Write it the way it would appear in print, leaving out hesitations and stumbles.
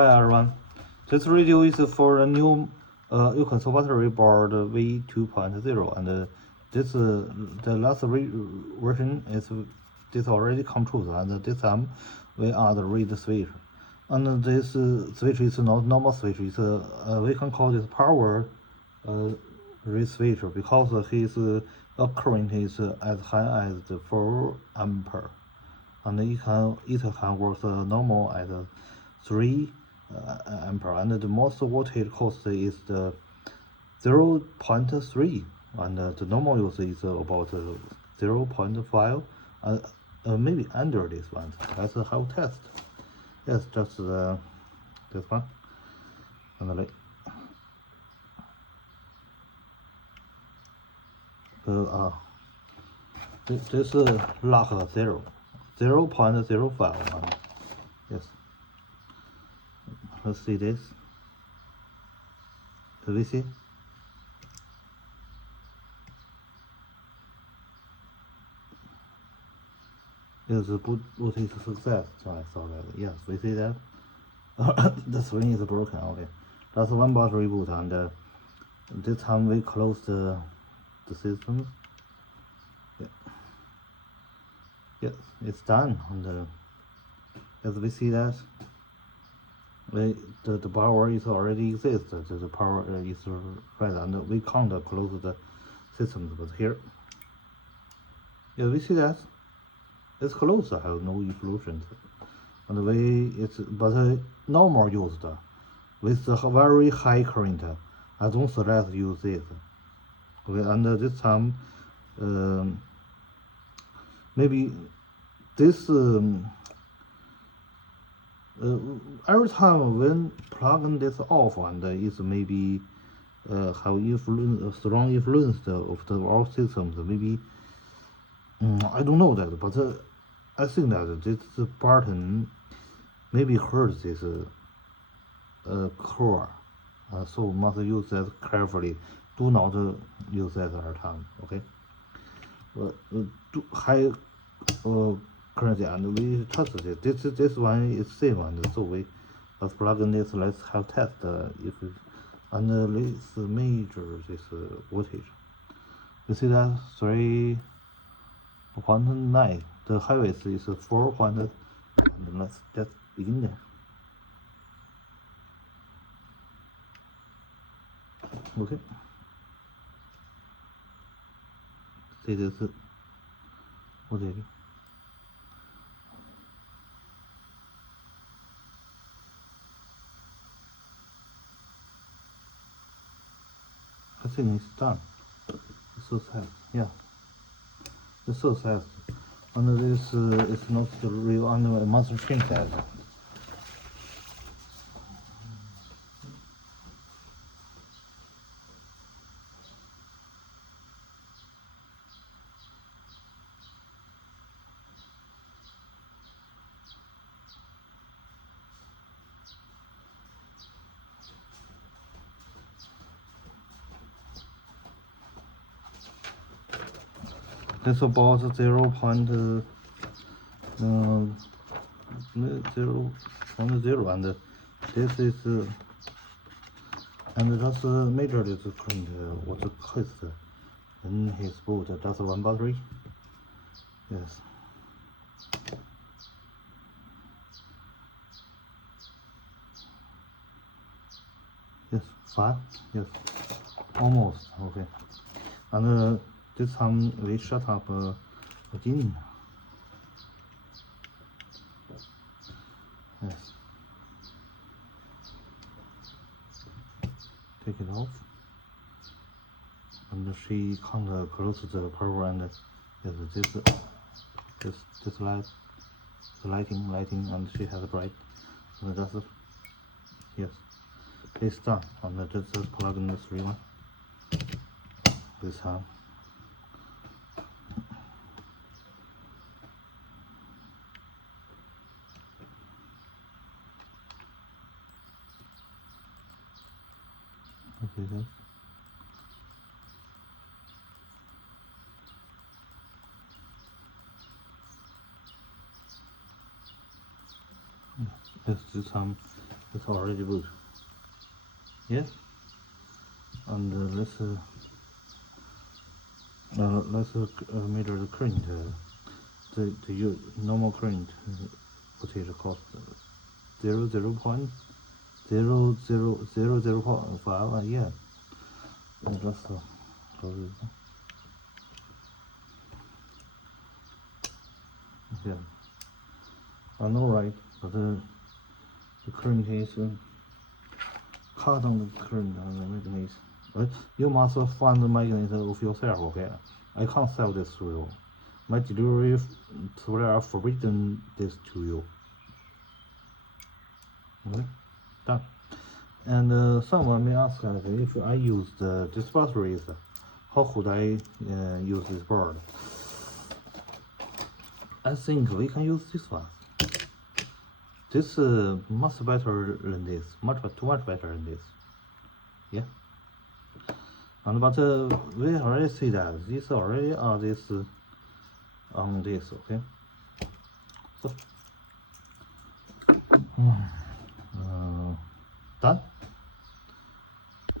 Hi everyone. This video is for a new uConsole battery board V2.0, and this the last version is this already come true, and this time we add the read switch. And this switch is not normal switch. It's we can call this power read switch because his current is as high as the 4 ampere, and it can work normal at 3 ampere, and the most voltage cost is the 0.3, and the normal use is about 0.5, maybe under this one. Let's have test. Yes, just this one, and this lock 0.05. Yes, let's see this. Do we see? Yes, boot is success. So I saw that. Yes, we see that. The screen is broken. Okay, that's one battery boot, and this time we close the system. Yeah. Yes, it's done. And as we see that, the power is already exists. The power is right, and we can't close the system. But here, yeah, we see that it's closed. I have no influence. And but normal used with a very high current, I don't suggest use this. Okay, and this time, maybe this every time when plugging this off, and it's maybe have influence, strong influence of our systems. Maybe I don't know that, but I think that this button maybe hurts this core, so must use that carefully. Do not use that every time. Okay. High currency, and we test it. This one is same one, so let's plug in this. Let's have test if it, and let's measure this voltage. You see that 3.9. The highest is 4. And let's just begin there. Okay. See this voltage. I think it's done. It's so fast. Yeah. It's so fast. And this is not the real, and I must change that. That's about 0.0, and this is and just measure this current what cost in his boot. Just one battery. Yes. Yes, 5. Yes, almost. Okay. And this time we shut up again. Yes. Take it off. And she can't close the power, and yes, this light, the lighting, and she has bright. And just yes, it's done. And just plug in the 3 one. This time. Okay, guys. Yes, this time it's already boot. Yeah, and let's measure the current. The normal current voltage cost 0.00005. Yeah, and let's close it. Yeah, I know, right? But the current is cut on the current and the magnet. You must find the magnet of yourself. Okay, I can't sell this to you. My delivery supplier forbidden this to you. Okay, done. And someone may ask, if I use this batteries, how could I use this board? I think we can use this one. This much better than this, too much better than this. Yeah. And but we already see that this already are this on this. Okay. So.